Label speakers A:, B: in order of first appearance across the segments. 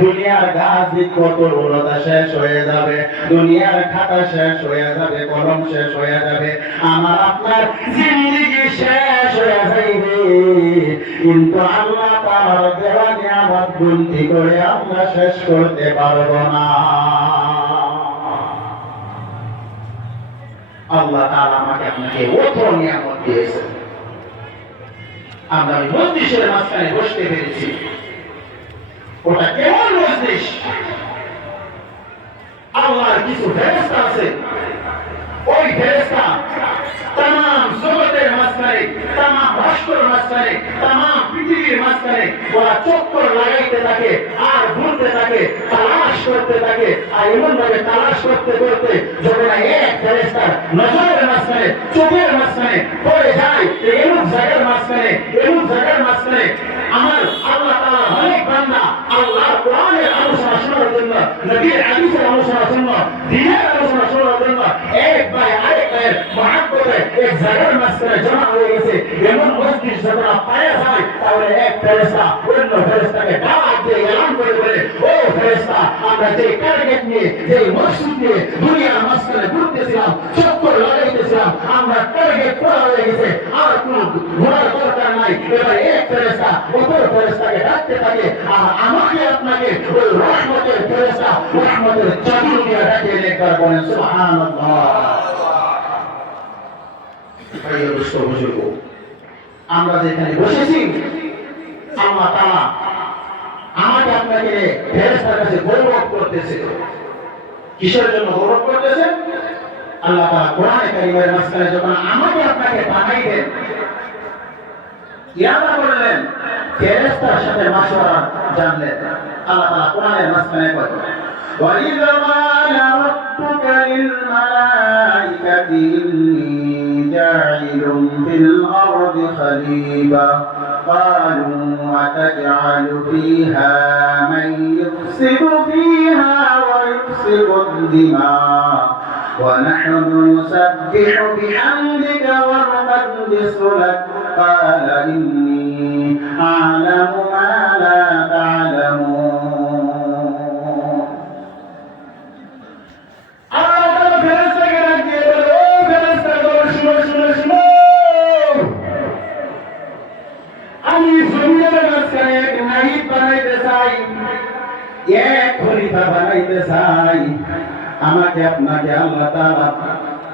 A: দুনিয়ার গাছ বৃক্ষ তরুণতা শেষ হয়ে যাবে। দুনিয়ার খাতা শেষ হয়ে যাবে, কলম শেষ হয়ে যাবে। আমার আপনার জিন্দগি শেষ হয়ে যাইবে। কিন্তু আল্লাহ তাআলার দেওয়া নিয়ামত গুনতি করে আমরা শেষ করতে পারব না। আল্লাহ তাআলা আমাকে আপনাকে অত নিয়ামত দিয়েছেন। আমরা ওই মাঝখানে বসতে পেরেছি। ওটা কেমন মজলিস আল্লাহর কিছু ফেরেস্তা আছে। ওই ফেরেস্তা তাম জগতের মাঝখানে, তাম ভাস্কর মাঝখানে, তাম পৃথিবীর মাঝখানে ওরা চক্কর লাগাইতে থাকে আর ঘুরতে থাকে। করতে থাকে আর এমন ভাবে তালাশ করতে করতে যখন এক ফেরেস্তার নজরের মাঝখানে, চোখের মাঝখানে পড়ে যায় এমন জায়গার মাঝখানে এমন জায়গার মাঝখানে আমার আল্লাহ তালা অনেক বান্দা আল্লাহর কোরআনের আলোচনা শোনার জন্য, নবীর আদিসের আলোচনা জন্য, দিনের আলোচনা শোনার জন্য এক ভাই আরেক ভাইয়ের মহাব্বতে এক জায়গার মাঝখানে জমা হয়ে গেছে। এমন মসজিদ যখন পায়ে যায় তাহলে এক ফেরেস্তা অন্য ফেরেস্তাকে ডাক দিয়ে এলান করে বলে, ও ফেরেস্তা আমরা যে টার্গেট নিয়ে, যে মসজিদ নিয়ে দুনিয়ার মাঝখানে ঘুরতেছিলাম, চক্কর লাগাইতেছিলাম, আমরা টার্গেট করা হয়ে গেছে। আর কোন ঘোরার দরকার নাই। এবার এক ফেরেস্তা অপর ফেরেস্তাকে ডাকতে থাকে, আর আমাকে আপনাকে ওই রহমতের ফেরেস্তা রহমতের চাদর দিয়ে ডাকিয়ে একবার বলেন, সুবহানাল্লাহ। প্রিয় দুষ্ট বুজুর্গ আমরা যেখানে বসেছি আল্লাহ তাআলা আমাকে আপনাকে ফেরেস্তার কাছে গৌরব করতেছে কিসের জন্য গৌরব করতেছে আল্লাহ তাআলা কোরআনে কারিমের মাঝখানে যখন আমাকে আপনাকে বানাইলেন ইয়াদা করলেন ফেরেস্তার সাথে মাশওয়ারা জানলেন আল্লাহ তাআলা কোরআনের মাঝখানে কয় وَإِذْ قَالَ رَبُّكَ لِلْمَلَائِكَةِ إِنِّي جَاعِلٌ فِي الْأَرْضِ خَلِيفَةً. قالوا أتجعل فيها من يفسد فيها ويفسد الدماء. ونحن نسبح بحمدك ونقدس لك. قال إني أعلم আমি জমিনের মাঝখানে এক বানাইতে চাই, এক খলিফা বানাইতে চাই। আমাকে আপনাকে আল্লাহ তাআলা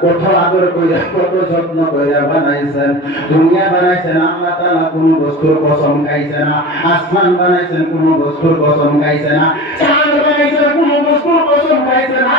A: কত আদর কইরা, কত যত্ন কইরা বানাইছেন। দুনিয়া বানাইছেন, আল্লাহ তাআলা কোন বস্তুর কসম খাইছে না। আসমান বানাইছেন, কোন বস্তুর কসম খাইছে না। চাঁদ বানাইছেন, কোন বস্তুর কসম খাইছে না।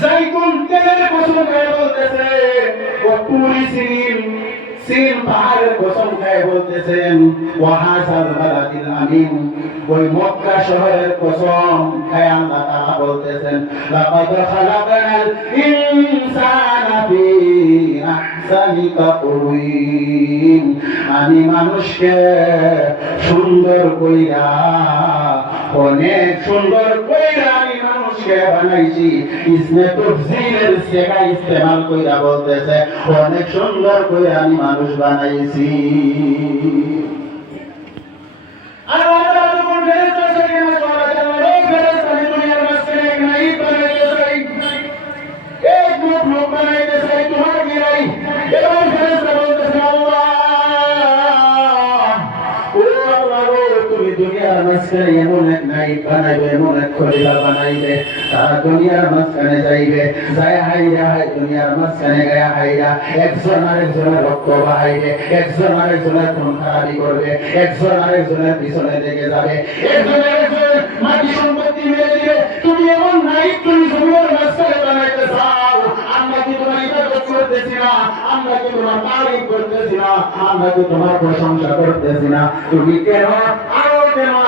A: জাইতুন কসম খায় বলতেছে। সিনিন সিন পাহাড়ের কসম খায় বলতেছেন। বালাদিল আমিন, ওই মক্কা শহরের কসম খায় আল্লাহ তাআলা বলতেছেন। লাকাদ ইনসানা ফি আহসানি তাকওয়িম আমি মানুষকে সুন্দর কইরা, অনেক সুন্দর কইরা আমি সে বানাইছি ইসমে তফজিলের সেগা ইস্তেমাল কইরা বলতেছে, অনেক সুন্দর করে আমি মানুষ বানাইছি। তুমি দুনিয়ার মাঝখানে এমন বানাইবে এক খলিফা বানাইবে। তারা দুনিয়ার মাঝখানে যাইবে। যায় হাইরা, হাই দুনিয়ার মাঝখানে গায়া হাইরা। একজন আরেকজনের রক্ত বাহাইবে। একজন আরেকজনের খুন খারাপি করবে। একজন আরেকজনের পিছনে লেগে যাবে। একজন মাটি সম্পত্তি মেরে দিবে। তুমি এমন নাইট তুমি মাঝখানে বানাইতে চাও। আমরা কি তোমার ইবাদত করতেছি না? আমরা কি তোমার তারিফ করতেছি না? আমরা কি তোমার প্রশংসা করতেছি না? তুমি কেন? আরও কেন?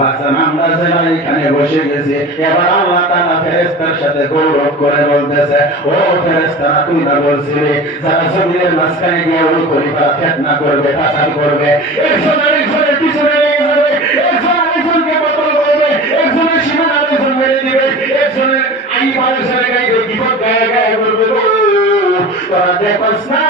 A: বাসান আমরা যারা এখানে বসে গেছি, এবার আল্লাহ তাআলা ফেরেশতার সাথে গৌরব করে বলতেছে, ও ফেরেশতারা তুই না বলছিলি যারা জমিনের মাঝখানে গিয়ে ওই খলিফা ফেতনা করবে, ফাসাদ করবে, একজন আরেকজনের পিছনে লেগে যাবে, একজন আরেকজনকে বদল করবে, একজনের সীমানা আরেকজন মেরে দিবে একজনের আই মানুষের গায়ে বিপদ গায়ে গায়ে করবে। তোরা দেখোস না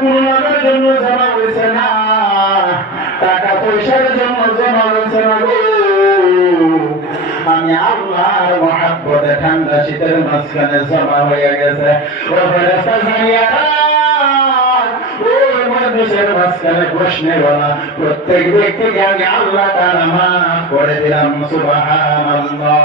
A: কোনো লাভের জন্য জমা হয়েছে না। টাকা পয়সার জন্য জমা হয়েছে না আমি আল্লাহর মহাব্বতে ঠান্ডা শীতের মাঝখানে জমা হয়ে গেছে। ও ফেরেস্তা জানিয়া মানুষের মাঝখানে প্রশ্নে বলা প্রত্যেক ব্যক্তিকে আমি আল্লাহ তারা মাফ করে দিলাম, সুবহানাল্লাহ।